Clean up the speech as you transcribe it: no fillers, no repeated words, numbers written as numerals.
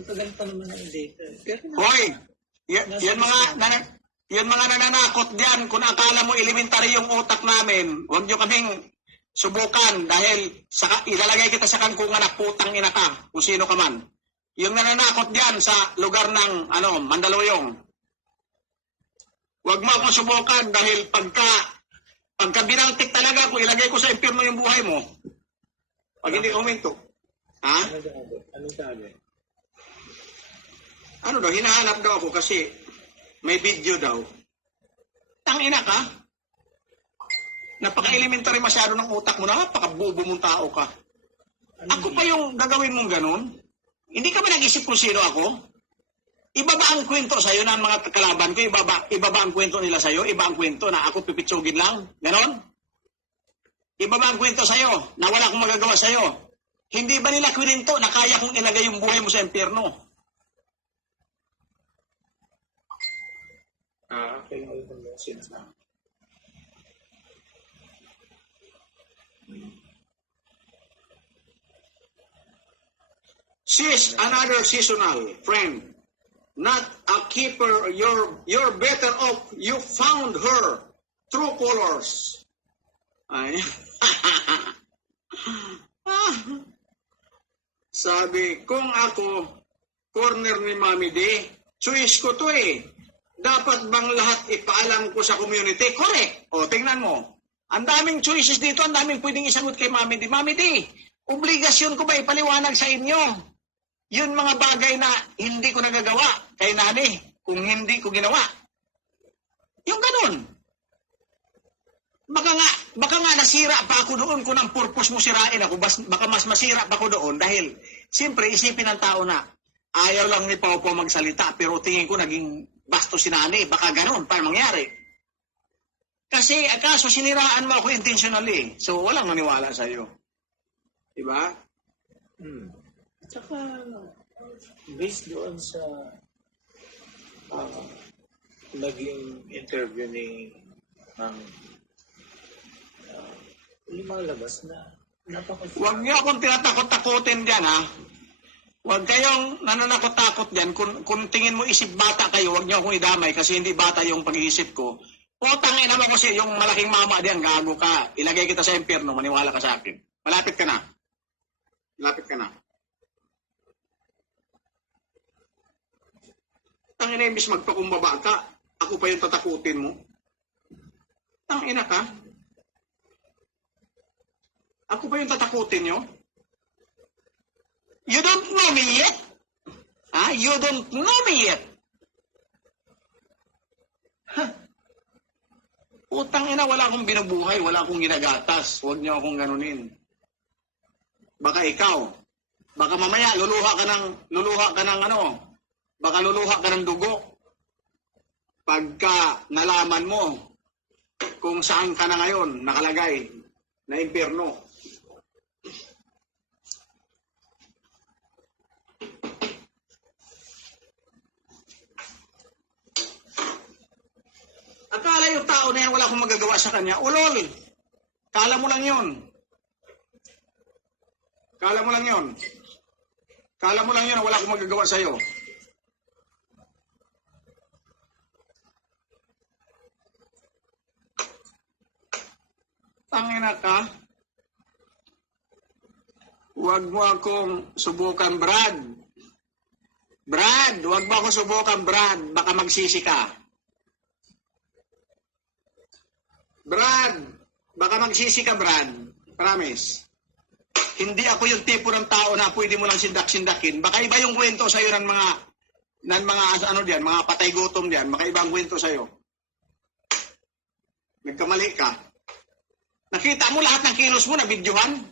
Matagal pa naman ang data. Pero Hoy, yan mga nananakot diyan, kung akala mo elementary yung utak namin, huwag nyo kaming subukan dahil ilalagay kita sa kangkungan na putang ina ka, kung sino ka man. Yung nananakot diyan sa lugar ng Mandaluyong. Huwag mo akong subukan dahil pagka binaltik talaga, kung ilagay ko sa impyerno yung buhay mo, pag hindi uminto. Ha? Anong sabi? Ano daw, hinahanap daw ako kasi may video daw. Tangina ka. Napaka-elementary masyado ng utak mo, napaka-bobo mong tao ka. Ako pa yung gagawin mong ganun? Hindi ka ba nag-isip kung sino ako? Iba ba ang kwento sa'yo ng mga kalaban ko? Iba ba ang kwento nila sa'yo? Iba ang kwento na ako pipitsugin lang? Ganon? Iba ba ang kwento sa'yo na wala akong magagawa sa'yo? Hindi ba nila kwento na kaya kong ilagay yung buhay mo sa impyerno? Okay, ito mo sinasabi. She's another seasonal friend, not a keeper. You're better off. You found her true colors. Ay. Sabi, kung ako, corner ni Mami D, choice ko to eh. Dapat bang lahat ipaalam ko sa community? Correct. O, tingnan mo. Ang daming choices dito, ang daming pwedeng isagot kay Mami D. Mami D, obligasyon ko ba ipaliwanag sa inyo? Yun mga bagay na hindi ko nagagawa kay Nani kung hindi ko ginawa. Yung ganun. Baka nga nasira pa ako doon kung ang purpose mo sirain ako. Baka mas masira pa ako doon dahil siyempre isipin ng tao na ayaw lang ni Pao magsalita pero tingin ko naging bastos si Nani. Baka ganun pa mangyari. Kasi akaso siniraan mo ako intentionally. So walang naniwala sa'yo. Diba? Tsaka, based doon sa naging interview ni lumalabas na Huwag niyo akong tinatakot-takutin dyan, ha? Huwag kayong nananakot-takot dyan. Kung tingin mo isip bata kayo, huwag niyo akong idamay kasi hindi bata yung pag-iisip ko. Putangin naman kasi yung malaking mama diyan, gago ka. Ilagay kita sa impyerno, maniwala ka sa akin. Malapit ka na. Malapit ka na. Tangina, imbis magpakumbaba ka, ako pa yung tatakutin mo. Tangina ka. Ako pa yung tatakutin nyo? You don't know me yet? Ha? You don't know me yet? Huh? Utang ina, wala akong binubuhay, wala akong ginagatas. Huwag niyo akong ganunin. Baka ikaw, baka mamaya luluha ka ng ano, baka luluha ka ng dugo. Pagka nalaman mo kung saan ka na ngayon nakalagay na impyerno. Akala yung tao na yan wala akong magagawa sa kanya. Ulol! Kala mo lang yun. Kala mo lang yun. Kala mo lang yun na wala akong magagawa sa'yo. Tangina ka. Huwag mo akong subukan, Brad. Brad, huwag mo akong subukan, Brad. Baka magsisi ka. Brad, baka magsisi ka, Brad. Promise. Hindi ako yung tipo ng tao na pwede mo lang sindak-sindakin. Baka iba yung kwento sa'yo ng mga ano diyan, mga patay gutom diyan. Baka ibang kwento sa'yo. Nagkamali ka. Nakita mo lahat ng kilos mo na videohan?